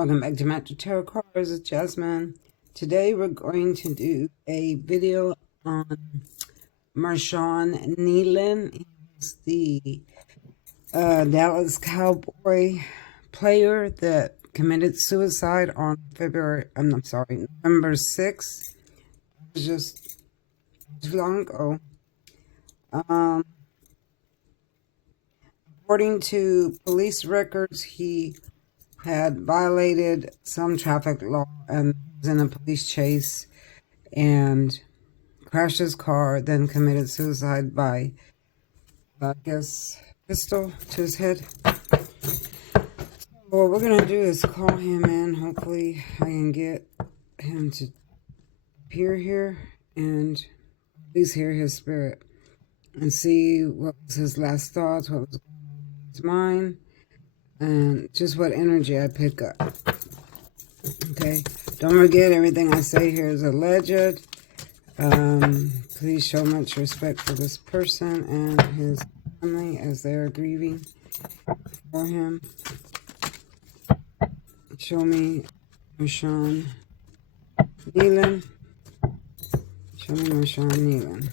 Welcome back to Master Tarot Cards. It's Jasmine. Today we're going to do a video on Marshawn Nealon. He's the Dallas Cowboy player that committed suicide on November 6th. It was just too long ago. According to police records, he had violated some traffic law and was in a police chase and crashed his car, then committed suicide by, I guess, pistol to his head. So what we're going to do is call him in. Hopefully I can get him to appear here and at least hear his spirit and see what was his last thoughts, what was going on in his mind, and just what energy I pick up. Okay, don't forget everything I say here is alleged. Please show much respect for this person and his family as they are grieving for him. Show me Marshawn Nealon. Show me Marshawn Nealon.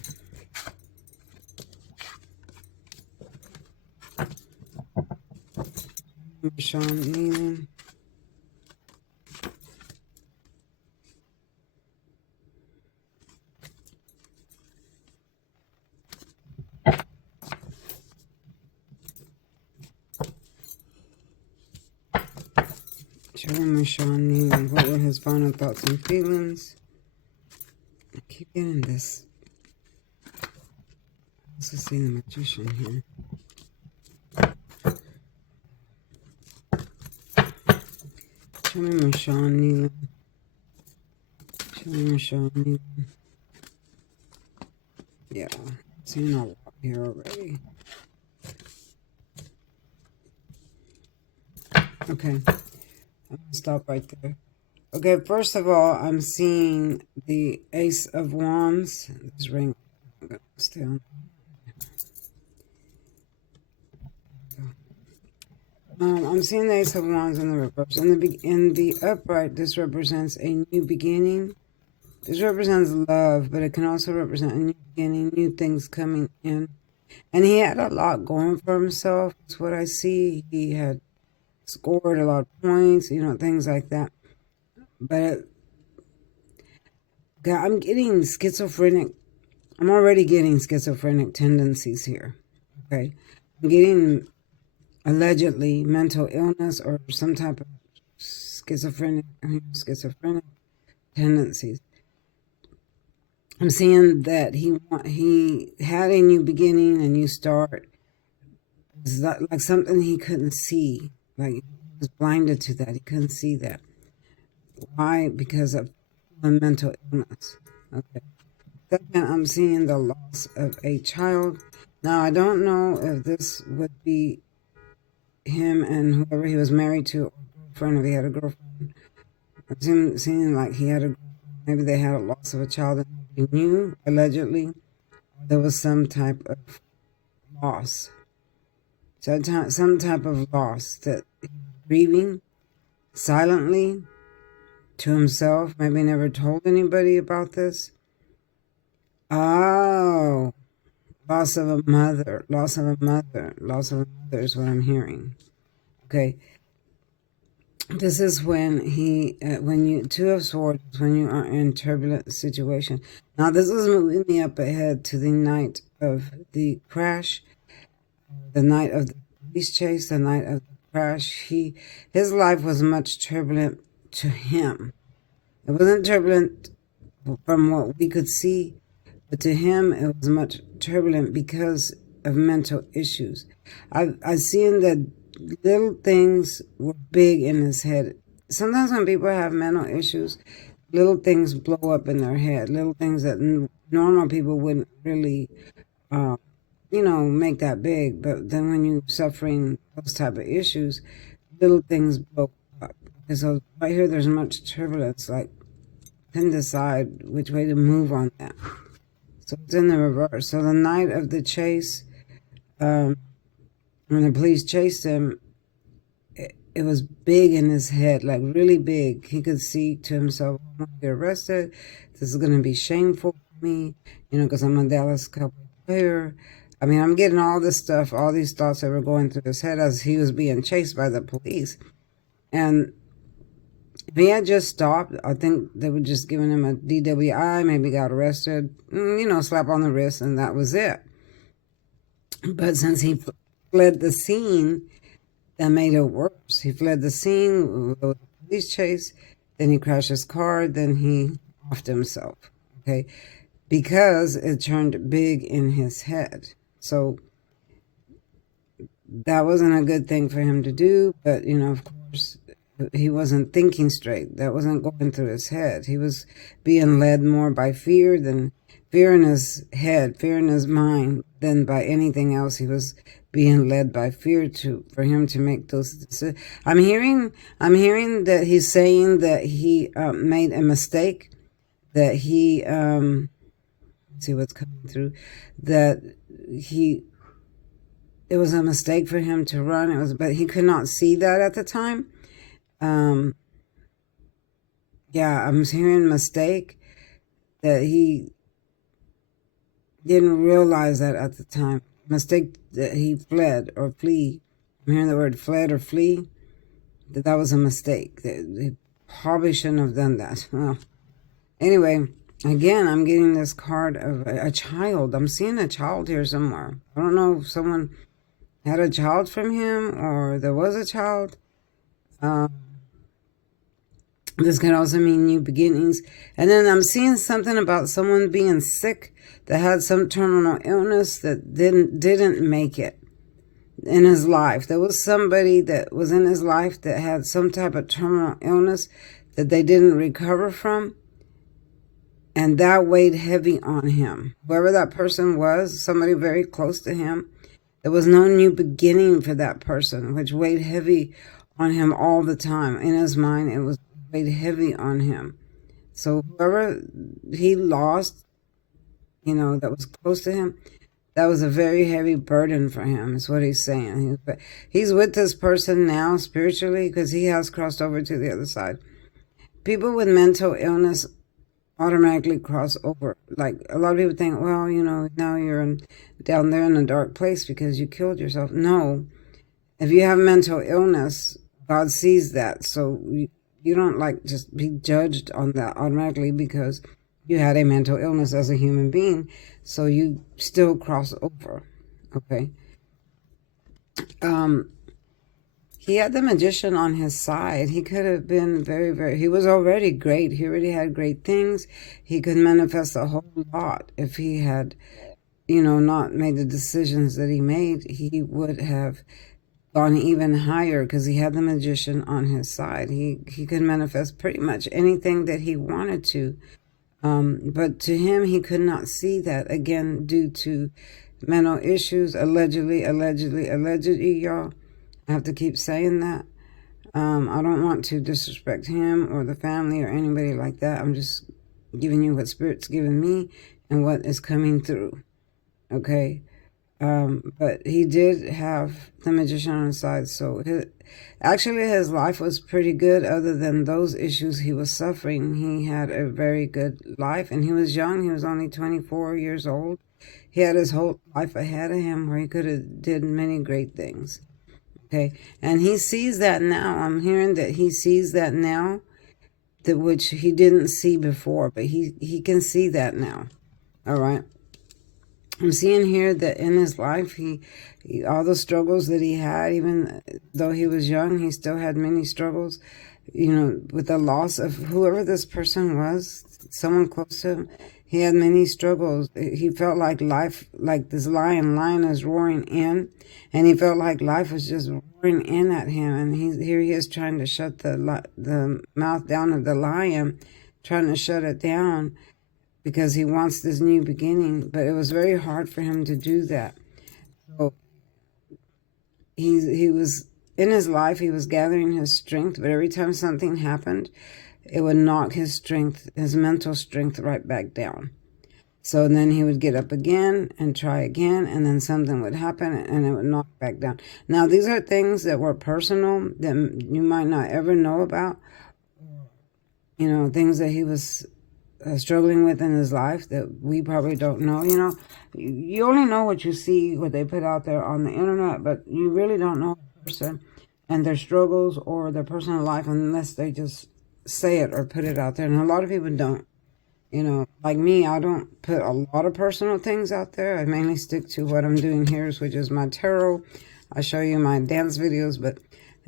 Marshawn Nealon. Show me Marshawn Nealon. What were his final thoughts and feelings? I keep getting this. I also see the magician here. Show me Marshawn Nealon. Show me Marshawn Nealon. Yeah, I've seen a lot here already. Okay, I'm gonna stop right there. Okay, first of all, I'm seeing the Ace of Wands. This ring, I'm gonna stay on. I'm seeing the Ace of Wands in the reverse. In the upright, this represents a new beginning. This represents love, but it can also represent a new beginning, new things coming in. And he had a lot going for himself. That's what I see. He had scored a lot of points, things like that. But I'm getting schizophrenic. I'm already getting schizophrenic tendencies here. Okay, I'm getting allegedly mental illness or some type of schizophrenic tendencies. I'm seeing that he had a new beginning, a new start. It's like something he couldn't see. Like he was blinded to that. He couldn't see that. Why? Because of a mental illness. Okay. Second, I'm seeing the loss of a child. Now, I don't know if this would be him and whoever he was married to, or girlfriend, if he had a girlfriend. I'm seeing like he had a girlfriend. Maybe they had a loss of a child that nobody knew, allegedly. There was some type of loss. Some type of loss that he was grieving silently to himself. Maybe never told anybody about this. Oh, loss of a mother is what I'm hearing. Okay. This is when Two of Swords, when you are in turbulent situation. Now, this is moving me up ahead to the night of the crash, the night of the police chase, the night of the crash. His life was much turbulent to him. It wasn't turbulent from what we could see, but to him it was much turbulent because of mental issues. I've seen that little things were big in his head. Sometimes when people have mental issues, little things blow up in their head. Little things that normal people wouldn't really, make that big. But then when you're suffering those type of issues, little things blow up. And so right here, there's much turbulence. Like, couldn't decide which way to move on that. So it's in the reverse. So the night of the chase, when the police chased him, it was big in his head, like really big. He could see to himself, I'm going to get arrested. This is going to be shameful for me, because I'm a Dallas Cowboys player. I mean, I'm getting all this stuff, all these thoughts that were going through his head as he was being chased by the police. And if he had just stopped, I think they would just giving him a DWI, maybe got arrested, slap on the wrist, and that was it. But since he fled the scene, that made it worse. He fled the scene with a police chase, then he crashed his car, then he offed himself, okay? Because it turned big in his head. So that wasn't a good thing for him to do, but, of course, he wasn't thinking straight. That wasn't going through his head. He was being led more by fear in his head, fear in his mind, than by anything else. He was being led by fear for him to make those decisions. I'm hearing that he's saying that he made a mistake, that he see what's coming through, that it was a mistake for him to run. But he could not see that at the time. Yeah, I'm hearing mistake, that he didn't realize that at the time. Mistake that he fled or flee. I'm hearing the word fled or flee. That was a mistake. That he probably shouldn't have done that. Well, anyway, again, I'm getting this card of a child. I'm seeing a child here somewhere. I don't know if someone had a child from him or there was a child. This could also mean new beginnings. And then I'm seeing something about someone being sick, that had some terminal illness, that didn't make it in his life. There was somebody that was in his life that had some type of terminal illness that they didn't recover from, and that weighed heavy on him. Whoever that person was, somebody very close to him, there was no new beginning for that person, which weighed heavy on him all the time. In his mind, it was weighed heavy on him. So whoever he lost, that was close to him, that was a very heavy burden for him, is what he's saying. He's with this person now spiritually because he has crossed over to the other side. People with mental illness automatically cross over. Like, a lot of people think, well, now you're down there in a dark place because you killed yourself. No. If you have mental illness, God sees that. So you don't just be judged on that automatically because you had a mental illness as a human being. So you still cross over. Okay. He had the magician on his side. He could have been very, very, he was already great. He already had great things. He could manifest a whole lot. If he had, not made the decisions that he made, he would have gone even higher because he had the magician on his side. He could manifest pretty much anything that he wanted to. But to him, he could not see that, again, due to mental issues, allegedly, y'all. I have to keep saying that. I don't want to disrespect him or the family or anybody like that. I'm just giving you what Spirit's given me and what is coming through. Okay? But he did have the magician on his side, so his life was pretty good. Other than those issues he was suffering, he had a very good life, and he was young. He was only 24 years old. He had his whole life ahead of him where he could have did many great things. Okay, and he sees that now. I'm hearing that he sees that now, that which he didn't see before, but he can see that now. All right. I'm seeing here that in his life, he all the struggles that he had, even though he was young, he still had many struggles, with the loss of whoever this person was, someone close to him. He had many struggles. He felt like life, like this lion is roaring in, and he felt like life was just roaring in at him. And here he is trying to shut the mouth down of the lion, trying to shut it down, because he wants this new beginning, but it was very hard for him to do that. So he was in his life, he was gathering his strength, but every time something happened, it would knock his strength, his mental strength, right back down. So then he would get up again and try again, and then something would happen and it would knock back down. Now, these are things that were personal that you might not ever know about. Things that he was struggling with in his life that we probably don't know. You only know what you see, what they put out there on the internet, but you really don't know a person and their struggles or their personal life unless they just say it or put it out there. And a lot of people don't. Like me, I don't put a lot of personal things out there. I mainly stick to what I'm doing here, which is my tarot. I show you my dance videos, but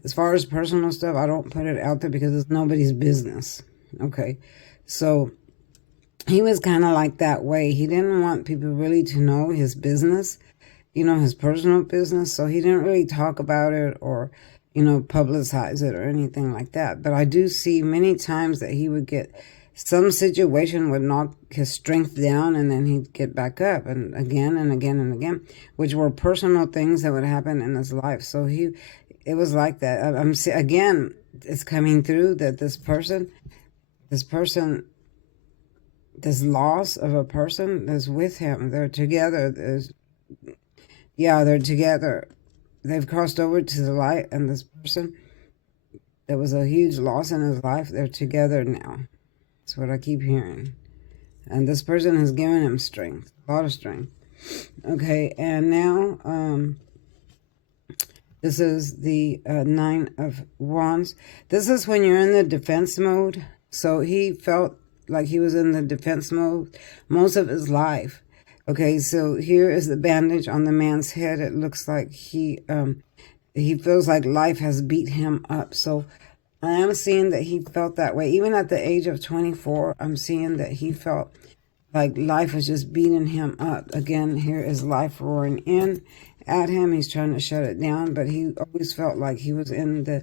as far as personal stuff, I don't put it out there because it's nobody's business. Okay, so he was kind of like that way. He didn't want people really to know his business, his personal business. So he didn't really talk about it or, publicize it or anything like that. But I do see many times that he would get some situation would knock his strength down and then he'd get back up and again and again and again, which were personal things that would happen in his life. So it was like that. Again, it's coming through that this loss of a person that's with him, they're together. They're together. They've crossed over to the light, and this person, there was a huge loss in his life. They're together now. That's what I keep hearing. And this person has given him strength, a lot of strength. Okay, and now this is the Nine of Wands. This is when you're in the defense mode. So he felt like he was in the defense mode most of his life. Okay, so here is the bandage on the man's head. It looks like he feels like life has beat him up. So I am seeing that he felt that way. Even at the age of 24, I'm seeing that he felt like life was just beating him up. Again, here is life roaring in at him. He's trying to shut it down, but he always felt like he was in the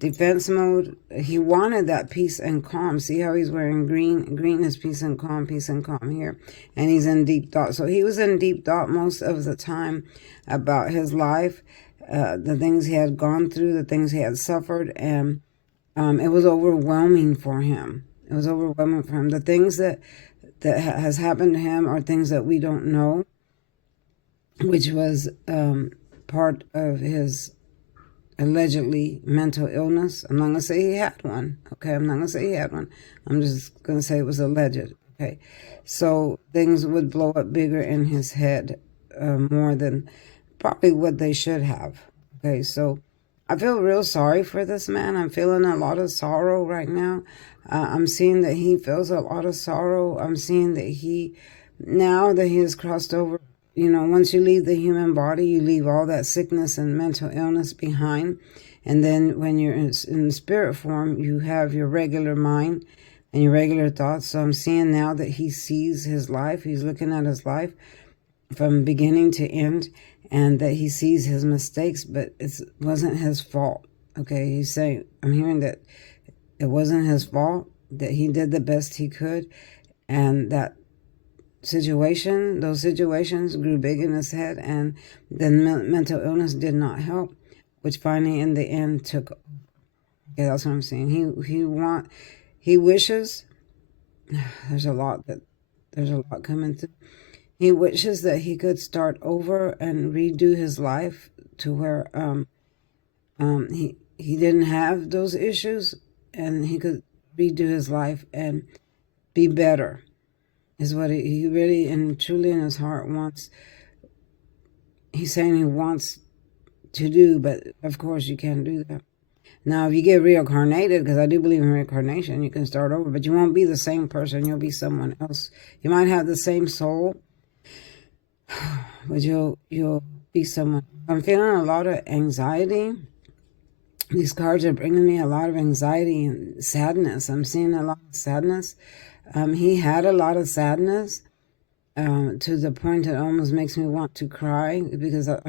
defense mode. He wanted that peace and calm. See how he's wearing green? Green is peace and calm here. And he's in deep thought. So he was in deep thought most of the time about his life, the things he had gone through, the things he had suffered, and it was overwhelming for him. It was overwhelming for him. The things that has happened to him are things that we don't know, which was part of his allegedly mental illness. I'm not going to say he had one. Okay, I'm not going to say he had one. I'm just going to say it was alleged. Okay, so things would blow up bigger in his head more than probably what they should have. Okay, so I feel real sorry for this man. I'm feeling a lot of sorrow right now. I'm seeing that he feels a lot of sorrow. I'm seeing that now that he has crossed over, once you leave the human body, you leave all that sickness and mental illness behind. And then when you're in spirit form, you have your regular mind and your regular thoughts. So I'm seeing now that he sees his life. He's looking at his life from beginning to end, and that he sees his mistakes, but it wasn't his fault. Okay, he's saying, I'm hearing that it wasn't his fault, that he did the best he could, and that those situations grew big in his head, and then mental illness did not help, which finally in the end took. Yeah, that's what I'm saying. He wishes. There's a lot coming through. He wishes that he could start over and redo his life to where he didn't have those issues, and he could redo his life and be better. Is what he really and truly in his heart wants. He's saying he wants to do, but of course you can't do that. Now, if you get reincarnated, because I do believe in reincarnation, you can start over, but you won't be the same person. You'll be someone else. You might have the same soul, but you'll be someone. I'm feeling a lot of anxiety. These cards are bringing me a lot of anxiety and sadness. I'm seeing a lot of sadness. He had a lot of sadness to the point it almost makes me want to cry, because I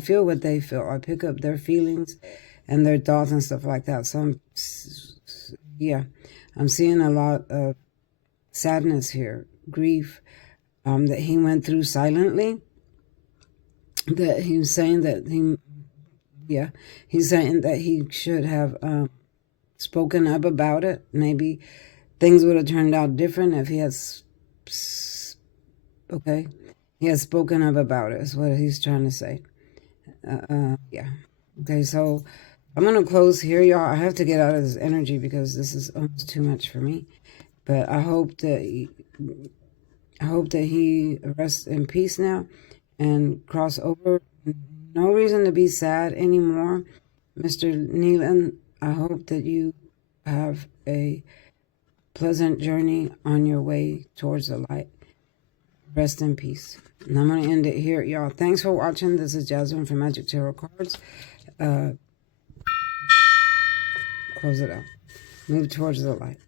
feel what they feel. I pick up their feelings and their thoughts and stuff like that. So I'm seeing a lot of sadness here, grief that he went through silently. That he was saying that he's saying that he should have spoken up about it. Maybe things would have turned out different if he had okay? He has spoken up about it, is what he's trying to say. Yeah. Okay, so I'm going to close here, y'all. I have to get out of this energy because this is almost too much for me. But I hope that he rests in peace now and cross over. No reason to be sad anymore, Mr. Neelan. I hope that you have a pleasant journey on your way towards the light. Rest in peace. And I'm going to end it here, y'all. Thanks for watching. This is Jasmine from Magic Tarot Cards. Close it out. Move towards the light.